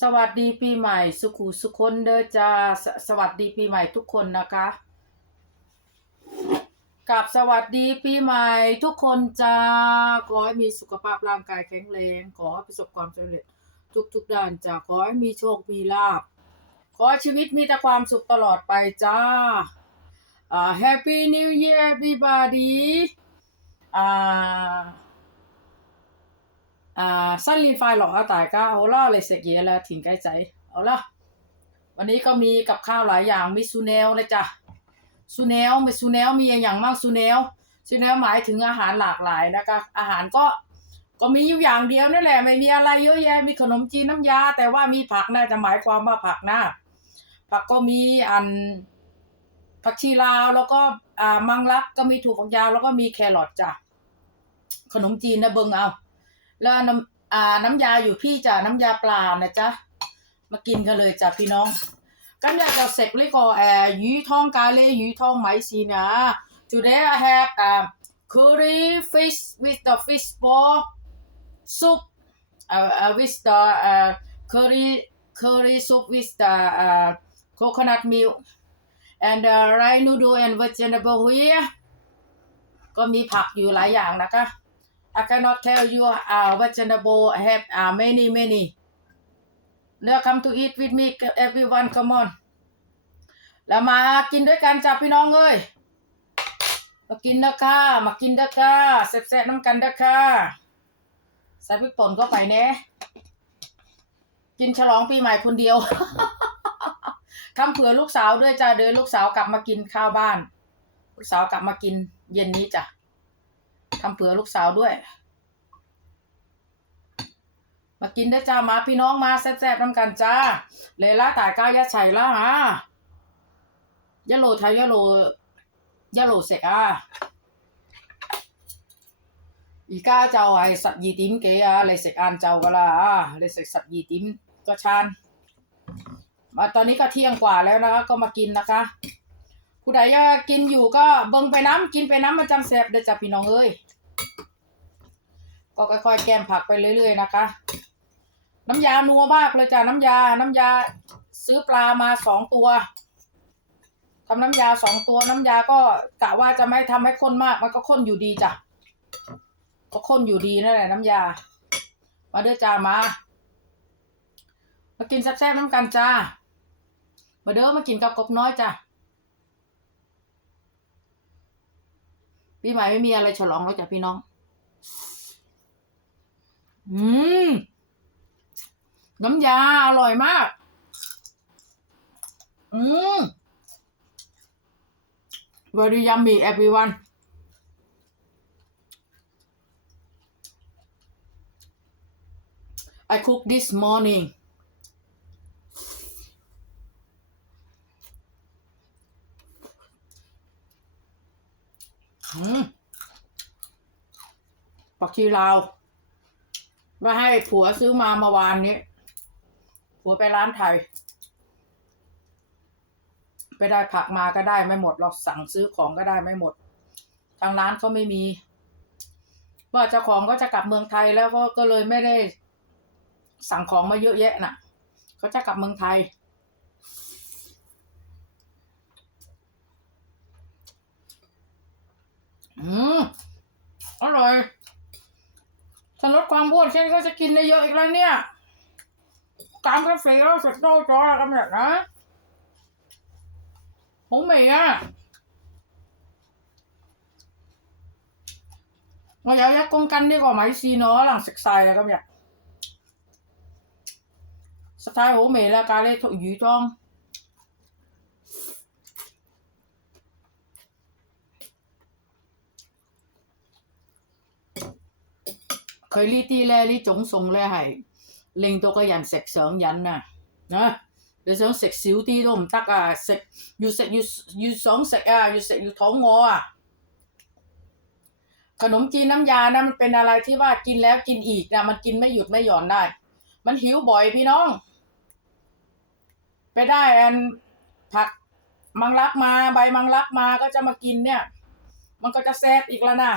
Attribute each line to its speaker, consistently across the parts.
Speaker 1: สวัสดีปีใหม่สุขุสุคนเด้อจ้าสสวัสดีปีใหม่ทุกคนนะคะกับสวัสดีปีใหม่ทุกคนจ้าขอให้มีสุขภาพร่างกายแข็งแรงขอให้ประสบความสำเร็จทุกทุกๆด้านจ้าขอให้มีโชคมีลาภขอชีวิตมีแต่ความสุขตลอดไปจ้าอ่า Happy New Year everybody อ่า 啊，新年快乐啊！大家好啦，嚟食嘢啦，田鸡仔，好啦。วันนี้ก็มีกับข้าวหลายอย่างมีซูเนลนะจ๊ะซูเนลมีซูเนลมีอย่างมากซูเนลซูเนลหมายถึงอาหารหลากหลายนะคะ อาหารก็ก็มีอยู่อย่างเดียวนั่นแหละ ไม่มีอะไรเยอะแยะมีขนมจีนน้ำยา แต่ว่ามีผักนะจะหมายความว่าผักนะผักก็มีอันผักชีลาวแล้วก็อ่ามังลักก็มีถั่วฝักยาวแล้วก็มีแครอทจ้ะขนมจีนนะเบิงเอา แล้วน้ำอ่าน้ำยาอยู่พี่จ้ะน้ำยาปลานะจ๊ะ มากินกันเลยจ้ะพี่น้อง今日就食呢个诶鱼汤咖喱鱼汤米线啊！Today I have uh, curry fish with the fish ball soup uh, uh, with the uh, curry curry soup with the uh, coconut milk and uh, rice noodle and vegetable here ก็มีผักอยู่หลายอย่างนะคะ I cannot tell you uh, vegetable have uh, many many now come to eat with me everyone come on แล้วมากินด้วยกันจ้าพี่น้องเอ้ย มากินนะค่ะ มากินเด้อค่ะแซ่บๆน้ำกันเด้อค่ะใส่พริกป่นเข้าไปเน่กินฉลองปีใหม่คนเดียว ทำเผื่อลูกสาวด้วยจ้าเดี๋ยวลูกสาวกลับมากินข้าวบ้าน ลูกสาวกลับมากินเย็นนี้จ้ะ ทำเผื่อลูกสาวด้วย มากินได้อจ้ามาพี่น้องมาแซ่บๆน้ำกันจ้า เลยละตายก้าวยาไฉละฮะยะโลไทยยะโลยะโล食啊！而家就系十二点几啊，你食晏昼噶啦啊！你食十二点ก็ชานมาตอนนี้ก็เที่ยงกว่าแล้วนะคะ ก็มากินนะคะ ผู้ใดอยากกินอยู่ก็เบิ่งไปน้ำกินไปน้ำมาจังแซ่บเด้อจ้ะพี่น้องเอ้ย ก็ค่อยๆแกมผักไปเรื่อย ๆ นะคะ น้ำยานัวมากเลยจ้ะน้ำยา น้ำยาซื้อปลามาสองตัวทำน้ำยาสองตัวน้ำยาก็กะว่าจะไม่ทำให้ข้นมากมันก็ข้นอยู่ดีจ้ะก็ข้นอยู่ดีนั่นแหละน้ำยา มาเด้อจ้ามา มากินแซ่บๆน้ำกันจ้า มาเด้อมากินกับกบน้อยจ้ะปีใหม่ไม่มีอะไรฉลองแล้วจ้ะพี่น้อง อืม น้ำยาอร่อยมาก อืม very yummy everyone I cook this morning อืมปักชีลาว มาให้ผัวซื้อมาเมื่อวานนี้ ผัวไปร้านไทย ไปได้ผักมาก็ได้ไม่หมดเราสั่งซื้อของก็ได้ไม่หมด ทางร้านเขาไม่มี ว่าเจ้าของก็จะกลับเมืองไทยแล้วก็ก็เลยไม่ได้สั่งของมาเยอะแยะน่ะเขาจะกลับเมืองไทย อืมอร่อย ฉันลดความอ้วนฉันก็จะกินได้เยอะอีกแล้วเนี่ยตามกาแฟแล้วสดโต้จอกันแบบนะหงเหม่อะ我有一公斤呢个米线我可能食晒啦今日，实太好味啦咖喱鱼汤。 佢呢啲咧，呢种餸咧系令到个人食上瘾啊！啊，你想食少啲都唔得啊！食越食越越想食啊，越食越肚饿啊！ขนมจีนน้ำยานะมันเป็นอะไรที่ว่ากินแล้วกินอีกนะมันกินไม่หยุดไม่หย่อนได้ มันหิวบ่อยพี่น้อง ไปได้อันผักมังลักมาใบมังลักมาก็จะมากินเนี่ย มันก็จะแซ่บอีกแล้วนะ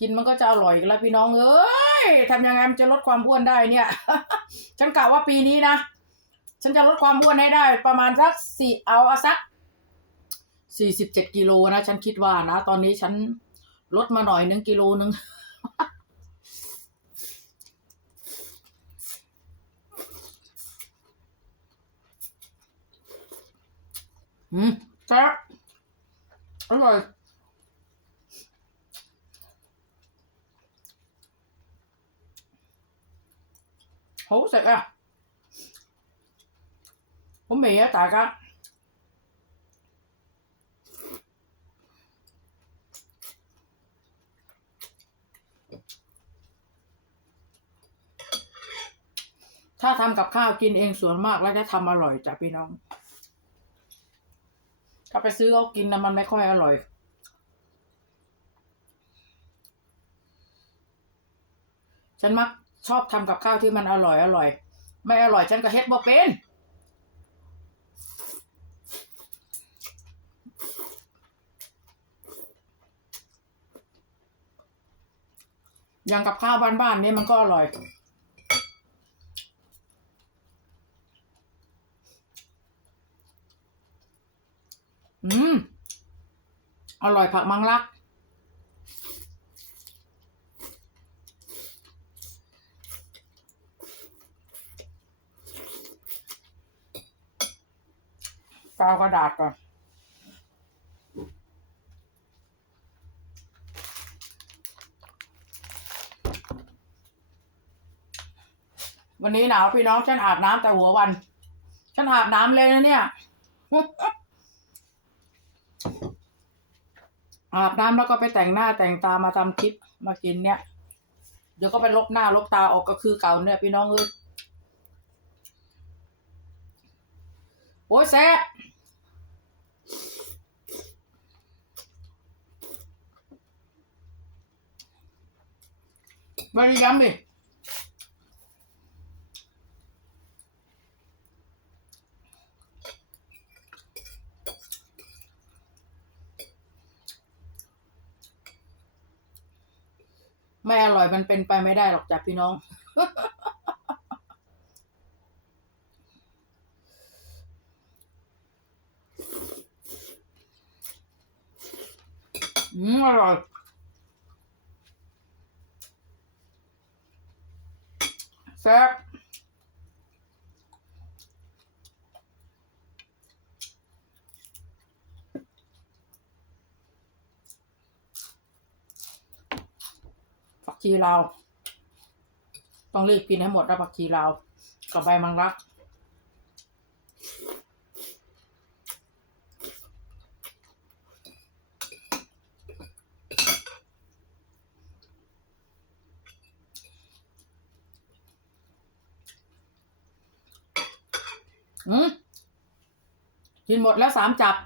Speaker 1: กินมันก็จะอร่อยแล้วพี่น้องเอ้ยทำยังไงมันจะลดความอ้วนได้เนี่ย ฉันกะว่าปีนี้นะ ฉันจะลดความอ้วนให้ได้ ประมาณสักสี่เอาเอาสักสี่สิบเจ็ดกิโลนะฉันคิดว่านะ ตอนนี้ฉันลดมาหน่อยหนึ่งกิโลหนึ่งอืมแซ่บอร่อย hố sạch à hố mì á tại cả ถ้าทำกับข้าวกินเองส่วนมากแล้วจะทำอร่อยจ้ะพี่น้อง ถ้าไปซื้อเขากินนะมันไม่ค่อยอร่อยฉันมัก ชอบทำกับข้าวที่มันอร่อยอร่อย ไม่อร่อยฉันก็เฮ็ดบ่เป็นอย่างกับข้าวบ้านๆนี่มันก็อร่อย อืม อร่อยผักมังลัก กาวกระดาษก่อน วันนี้หนาวพี่น้องฉันอาบน้ำแต่หัววัน ฉันอาบน้ำเลยนะเนี่ย อาบน้ำแล้วก็ไปแต่งหน้าแต่งตามาทำคลิปมากินเนี่ย เดี๋ยวก็ไปลบหน้าลบตาออกก็คือเก่าเนี่ยพี่น้องเอ้ยโอ้ยแซ่บ ไม่ได้ย้ำดิไม่อร่อยมันเป็นไปไม่ได้หรอกจ้ะพี่น้อง อืมอร่อย แซ่บผักชีลาวต้องรีบกินให้หมดนะผักชีลาวกับใบมังรัก อืม กินหมดแล้วสามจับ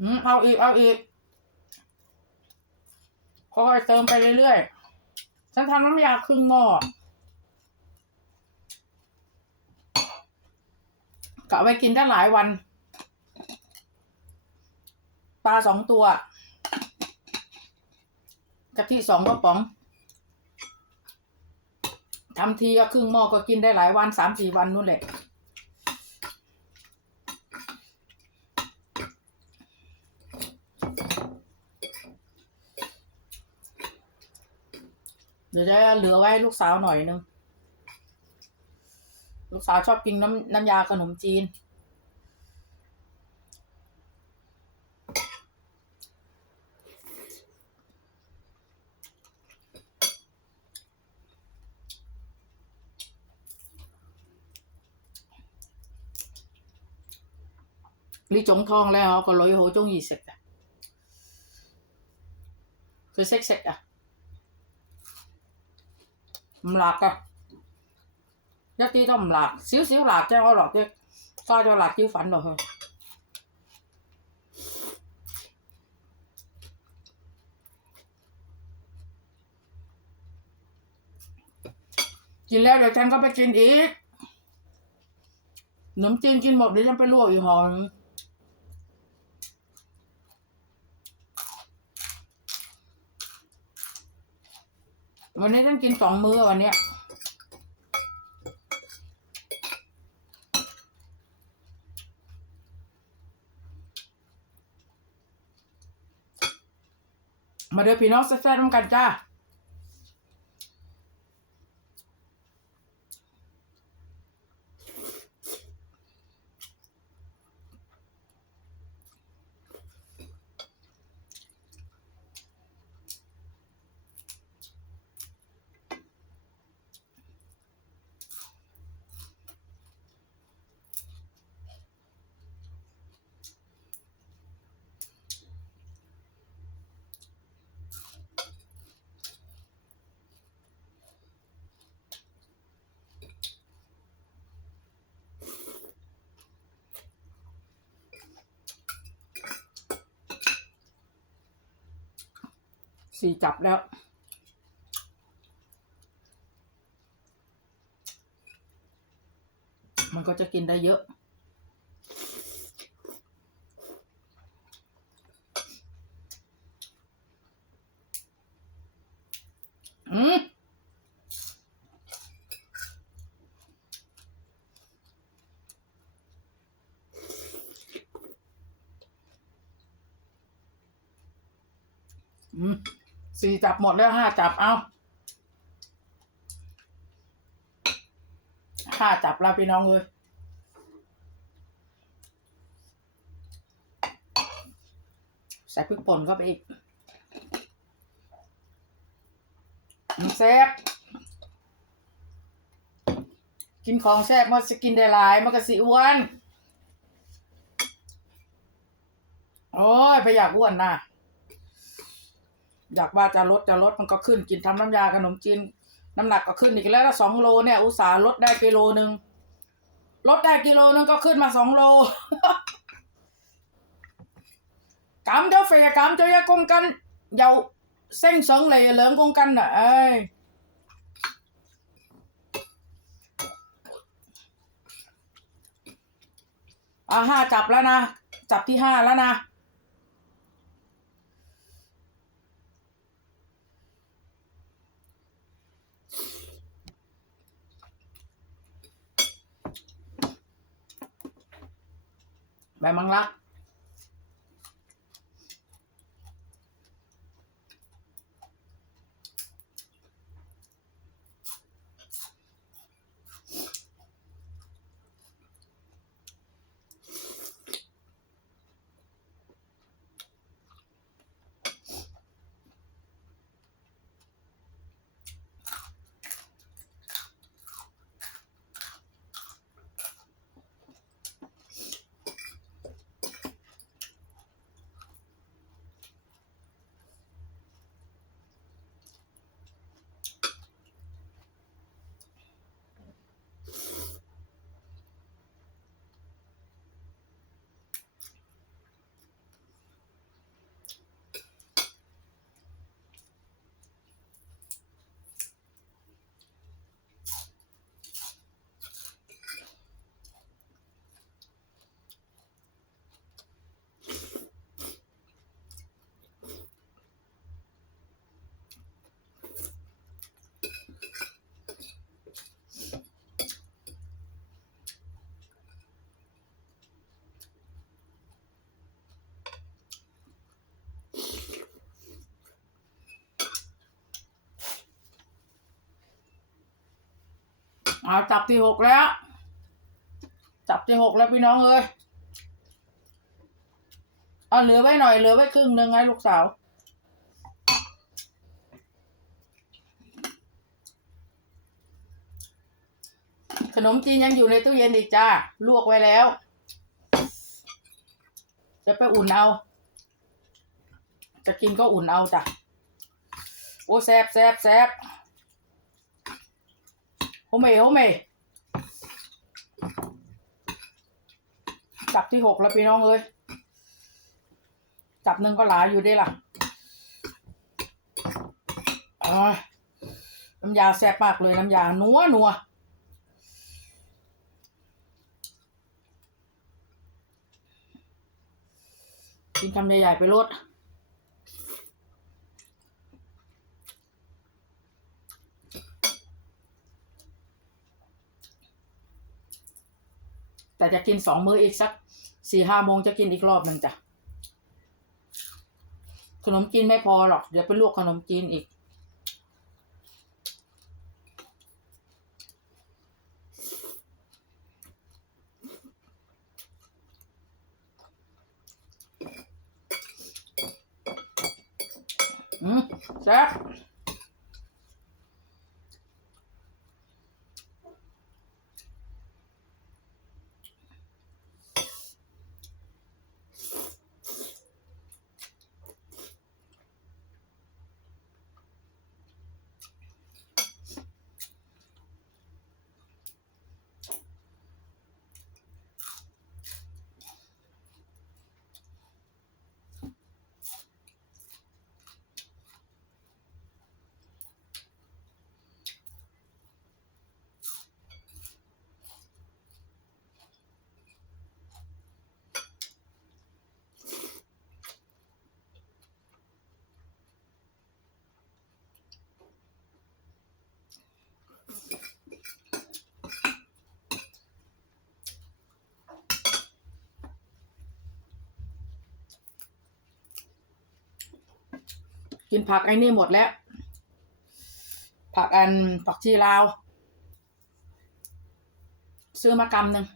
Speaker 1: อืม เอาอีก เอาอีกค่อยๆเติมไปเรื่อยๆ ฉันทำน้ำยาครึ่งหม้อ กะไว้กินได้หลายวัน ปลาสองตัวกะทิสองกระป๋องทำทีก็ครึ่งหม้อก็กินได้หลายวันสามสี่วันนู่นแหละเดี๋ยวจะเหลือไว้ให้ลูกสาวหน่อยนึงูกสาวชอบกินน้ำน้ำยาขนมจีน ลิจงทองแล้วก็ร้อยโหจงยี่สิบอะคือเซ็กเซ็กอะมลากอะ นแล้วเดี๋ยวฉันก็ไปกินอีกขนมจีนกินหมดเดี๋ยวฉันไปลวกอีกหอหนึ่งวันนี้ฉันกินสองมื้อวันเนี้ย มาเด้อพี่น้องแซ่บๆน้ำกันจ้า สี่จับแล้ว มันก็จะกินได้เยอะ อืมอืม สี่จับหมดแล้วห้าจับเอาห้าจับแล้วพี่น้องเลยใส่พริกป่นเข้าไปอีกแซ่บกินของแซ่บมันจะกินได้หลายมันก็สิอ้วน โอ้ยไปอยากอ้วนนะ อยากว่าจะลดจะลดมันก็ขึ้นกินทำน้ำยาขนมจีนน้ำหนักก็ขึ้นอีกแล้วสองโลเนี่ย อุตส่าห์ลดได้กิโลหนึ่งลดได้กิโลหนึงก็ขึ้นมาสองโล cảm cho phè cảm cho gia con canh dầu xanh sợn lì lớn con canh nè ơi อ่าห้าจับแล้วนะ จับที่ห้าแล้วนะ มังลัก อาจับที่หกแล้ว จับที่หกแล้วพี่น้องเอ้ยเอาเหลือไว้หน่อยเหลือไว้ครึ่งหนึ่งไงลูกสาวขนมจีนยังอยู่ในตู้เย็นอีกจ้าลวกไว้แล้ว จะไปอุ่นเอา จะกินก็อุ่นเอาจ้ะโอ้แซบแซบแซบ โฮเมโฮเมจับที่หกแล้วพี่น้องเอ้ยจับหนึ่งก็หลายอยู่ได้ล่ะน้ำยาแซ่บมากเลยน้ำยานัวนัวกินคำใหญ่ๆไปรด จะกินสองมื้ออีกสักสี่ห้าโมงจะกินอีกรอบหนึ่งจ้ะขนมจีนไม่พอหรอก เดี๋ยวไปลวกขนมจีนอีก อืมแซ่บ กินผักไอ้นี่หมดแล้ว ผักอันผักชีลาว ซื้อมากำหนึ่ง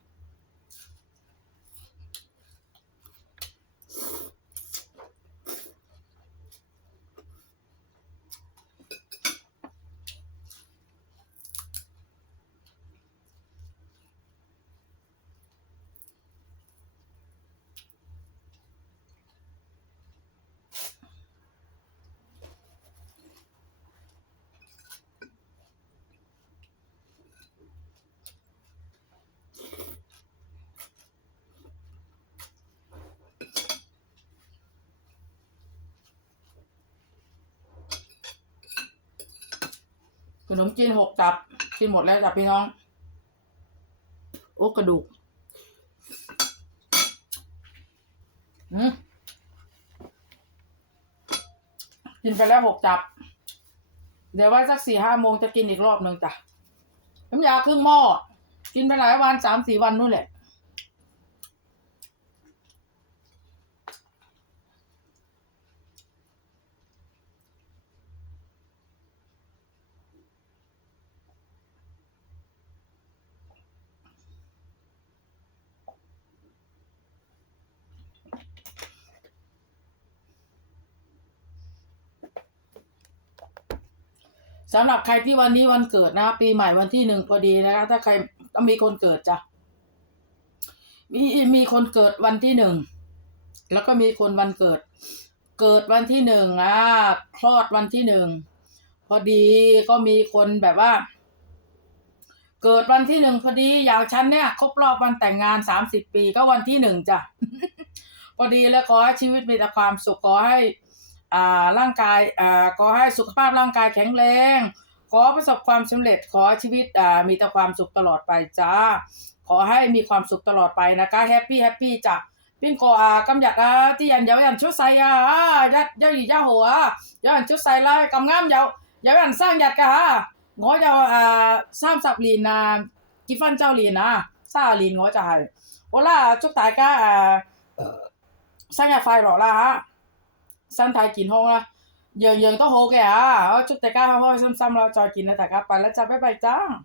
Speaker 1: ขนมจีนหกจับกินหมดแล้วจ้ะพี่น้อง โอ้กระดูกอืมกินไปแล้วหกจับ เดี๋ยวว่าสักสี่ห้าโมงจะกินอีกรอบหนึ่งจ้ะน้ำยาครึ่งหม้อ กินไปหลายวันสามสี่วันนู่นแหละ สำหรับใครที่วันนี้วันเกิดนะคะปีใหม่วันที่หนึ่งพอดีนะคะ ถ้าใครต้องมีคนเกิดจ้ะมีมีคนเกิดวันที่หนึ่งแล้วก็มีคนวันเกิด เกิดวันที่หนึ่งอะคลอดวันที่หนึ่งพอดีก็มีคนแบบว่า เกิดวันที่หนึ่งพอดีอย่างฉันเนี่ยครบรอบวันแต่งงานสามสิบปีก็วันที่หนึ่งจ้ะพอดีแล้วขอให้ชีวิตมีแต่ความสุขขอให้ ร่างกายอขอให้สุขภาพร่างกายแข็งแรง ขอประสบความสำเร็จขอชีวิตมีแต่ความสุขตลอดไปจ้า ขอให้มีความสุขตลอดไปนะคะแฮปปี้แฮปปี้จ้ะปิ้งก็อ่ากำยัดอาที่ยันเยายันชุดใส่อายัดยัดย่าหัวยันชุดใส่เลยกำงามเยาเยายันสร้างยัดกะฮะงอเยาอ่าสร้างสับลีนนะกิฟันเจ้าลีนนะซาลีนงอจะให้โอล่าจุกตายก็อ่าสร้างยาไฟหรอล่ะฮะ 新太健康啦，样样都好嘅吓，我祝大家开开心心啦，再见啦，大家拜啦，就拜拜咋。